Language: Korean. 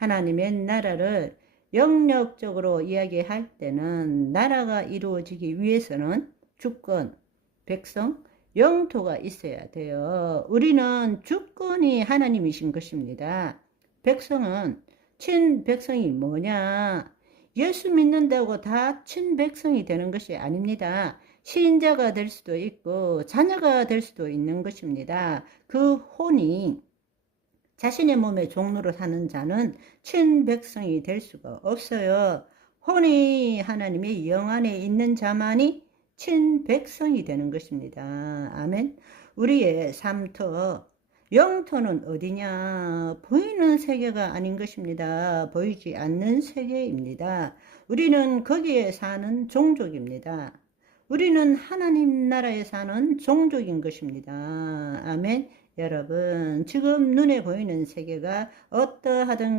하나님의 나라를 영역적으로 이야기할 때는 나라가 이루어지기 위해서는 주권, 백성, 영토가 있어야 돼요. 우리는 주권이 하나님이신 것입니다. 백성은 친백성이 뭐냐? 예수 믿는다고 다 친백성이 되는 것이 아닙니다. 신자가 될 수도 있고 자녀가 될 수도 있는 것입니다. 그 혼이 자신의 몸의 종로로 사는 자는 친백성이 될 수가 없어요. 혼이 하나님의 영 안에 있는 자만이 친백성이 되는 것입니다. 아멘. 우리의 삶터, 영토는 어디냐? 보이는 세계가 아닌 것입니다. 보이지 않는 세계입니다. 우리는 거기에 사는 종족입니다. 우리는 하나님 나라에 사는 종족인 것입니다. 아멘. 여러분, 지금 눈에 보이는 세계가 어떠하든